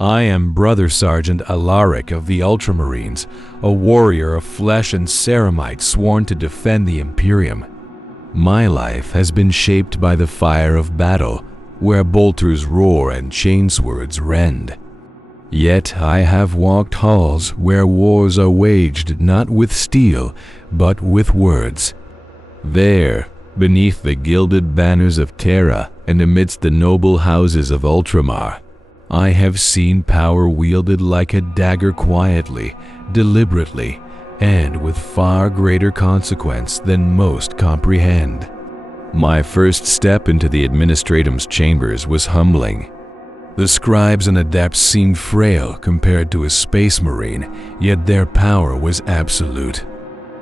I am Brother-Sergeant Alaric of the Ultramarines, a warrior of flesh and ceramite sworn to defend the Imperium. My life has been shaped by the fire of battle, where bolters roar and chainswords rend. Yet I have walked halls where wars are waged not with steel, but with words. There, beneath the gilded banners of Terra and amidst the noble houses of Ultramar, I have seen power wielded like a dagger quietly, deliberately, and with far greater consequence than most comprehend. My first step into the administratum's chambers was humbling. The scribes and adepts seemed frail compared to a space marine, yet their power was absolute.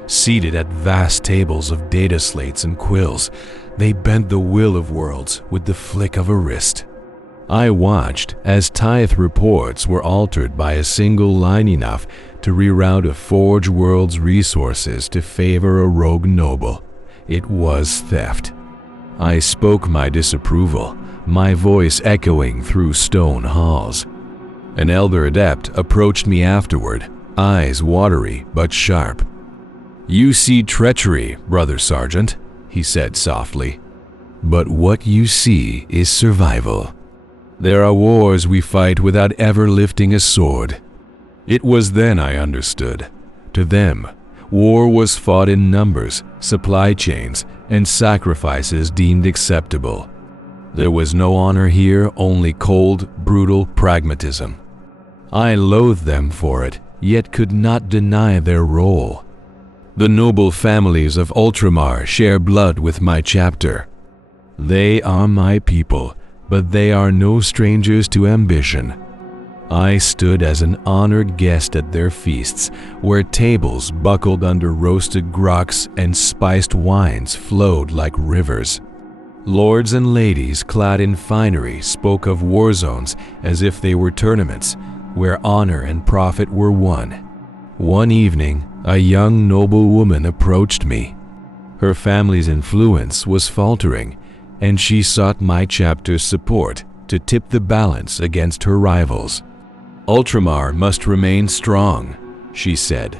Seated at vast tables of data slates and quills, they bent the will of worlds with the flick of a wrist. I watched as tithe reports were altered by a single line enough to reroute a forge world's resources to favor a rogue noble. It was theft. I spoke my disapproval, my voice echoing through stone halls. An elder adept approached me afterward, eyes watery but sharp. "You see treachery, Brother Sergeant," he said softly. "But what you see is survival. There are wars we fight without ever lifting a sword." It was then I understood. To them, war was fought in numbers, supply chains, and sacrifices deemed acceptable. There was no honor here, only cold, brutal pragmatism. I loathed them for it, yet could not deny their role. The noble families of Ultramar share blood with my chapter. They are my people, but they are no strangers to ambition. I stood as an honored guest at their feasts, where tables buckled under roasted groks and spiced wines flowed like rivers. Lords and ladies clad in finery spoke of war zones as if they were tournaments, where honor and profit were won. One evening, a young noble woman approached me. Her family's influence was faltering, and she sought my chapter's support to tip the balance against her rivals. "Ultramar must remain strong," she said.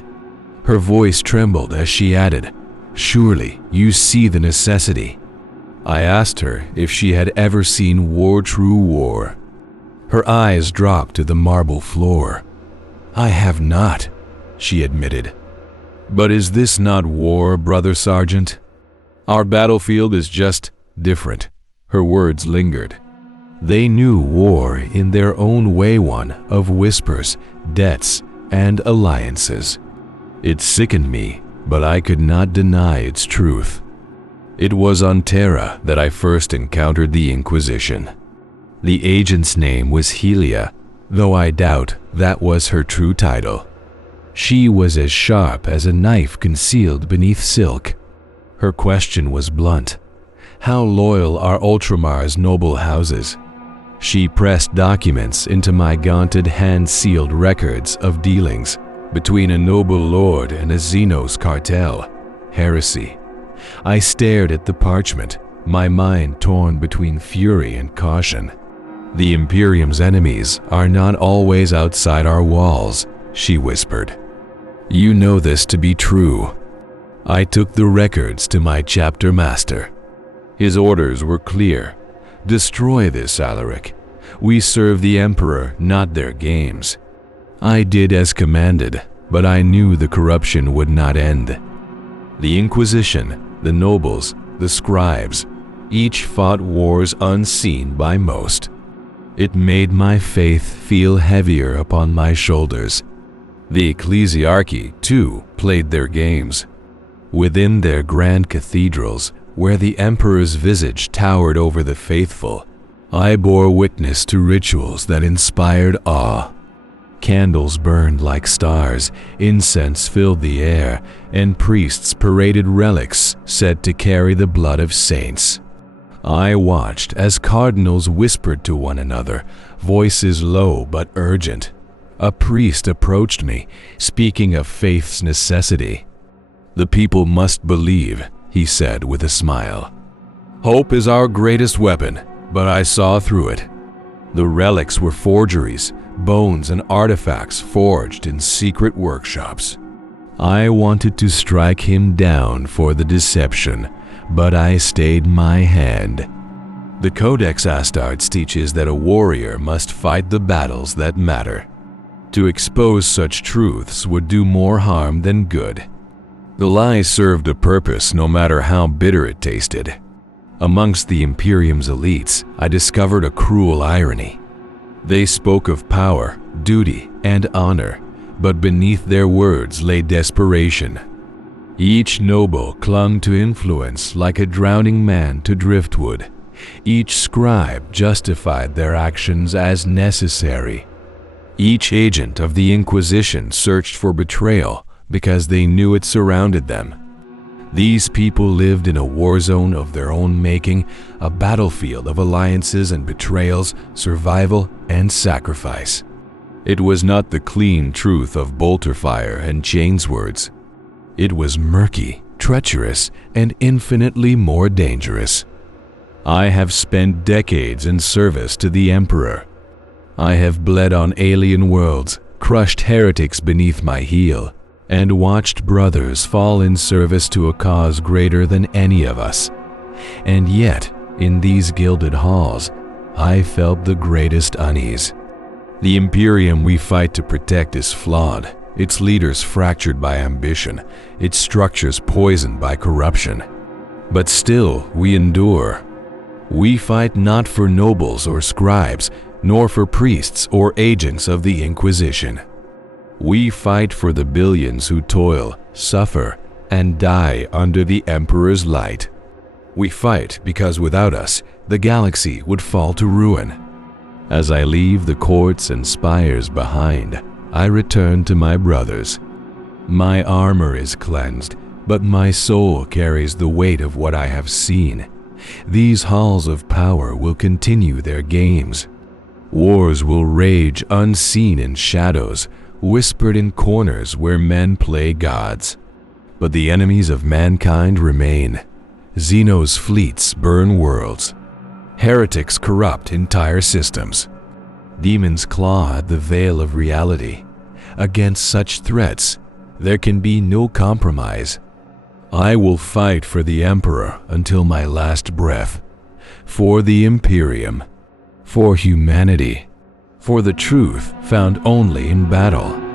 Her voice trembled as she added, "Surely you see the necessity." I asked her if she had ever seen true war. Her eyes dropped to the marble floor. "I have not," she admitted. "But is this not war, Brother Sergeant? Our battlefield is just different." Her words lingered. They knew war in their own way, one of whispers, debts, and alliances. It sickened me, but I could not deny its truth. It was on Terra that I first encountered the Inquisition. The agent's name was Helia, though I doubt that was her true title. She was as sharp as a knife concealed beneath silk. Her question was blunt. How loyal are Ultramar's noble houses? She pressed documents into my gaunted hand-sealed records of dealings between a noble lord and a Xenos cartel. Heresy. I stared at the parchment, my mind torn between fury and caution. "The Imperium's enemies are not always outside our walls," she whispered. "You know this to be true." I took the records to my chapter master. His orders were clear. "Destroy this, Alaric. We serve the Emperor, not their games." I did as commanded, but I knew the corruption would not end. The Inquisition, the nobles, the scribes, each fought wars unseen by most. It made my faith feel heavier upon my shoulders. The ecclesiarchy, too, played their games. Within their grand cathedrals, where the Emperor's visage towered over the faithful, I bore witness to rituals that inspired awe. Candles burned like stars, incense filled the air, and priests paraded relics said to carry the blood of saints. I watched as cardinals whispered to one another, voices low but urgent. A priest approached me, speaking of faith's necessity. "The people must believe," he said with a smile. "Hope is our greatest weapon, but I saw through it. The relics were forgeries, bones and artifacts forged in secret workshops. I wanted to strike him down for the deception, but I stayed my hand. The Codex Astartes teaches that a warrior must fight the battles that matter. To expose such truths would do more harm than good. The lie served a purpose no matter how bitter it tasted. Amongst the Imperium's elites, I discovered a cruel irony. They spoke of power, duty, and honor, but beneath their words lay desperation. Each noble clung to influence like a drowning man to driftwood. Each scribe justified their actions as necessary. Each agent of the Inquisition searched for betrayal because they knew it surrounded them. These people lived in a war zone of their own making, a battlefield of alliances and betrayals, survival and sacrifice. It was not the clean truth of bolter fire and chainswords. It was murky, treacherous, and infinitely more dangerous. I have spent decades in service to the Emperor. I have bled on alien worlds, crushed heretics beneath my heel, and watched brothers fall in service to a cause greater than any of us. And yet, in these gilded halls, I felt the greatest unease. The Imperium we fight to protect is flawed, its leaders fractured by ambition, its structures poisoned by corruption. But still, we endure. We fight not for nobles or scribes, nor for priests or agents of the Inquisition. We fight for the billions who toil, suffer, and die under the Emperor's light. We fight because without us, the galaxy would fall to ruin. As I leave the courts and spires behind, I return to my brothers. My armor is cleansed, but my soul carries the weight of what I have seen. These halls of power will continue their games. Wars will rage unseen in shadows, whispered in corners where men play gods. But the enemies of mankind remain. Xeno's fleets burn worlds. Heretics corrupt entire systems. Demons claw at the veil of reality. Against such threats, there can be no compromise. I will fight for the Emperor until my last breath, for the Imperium, for humanity, for the truth found only in battle.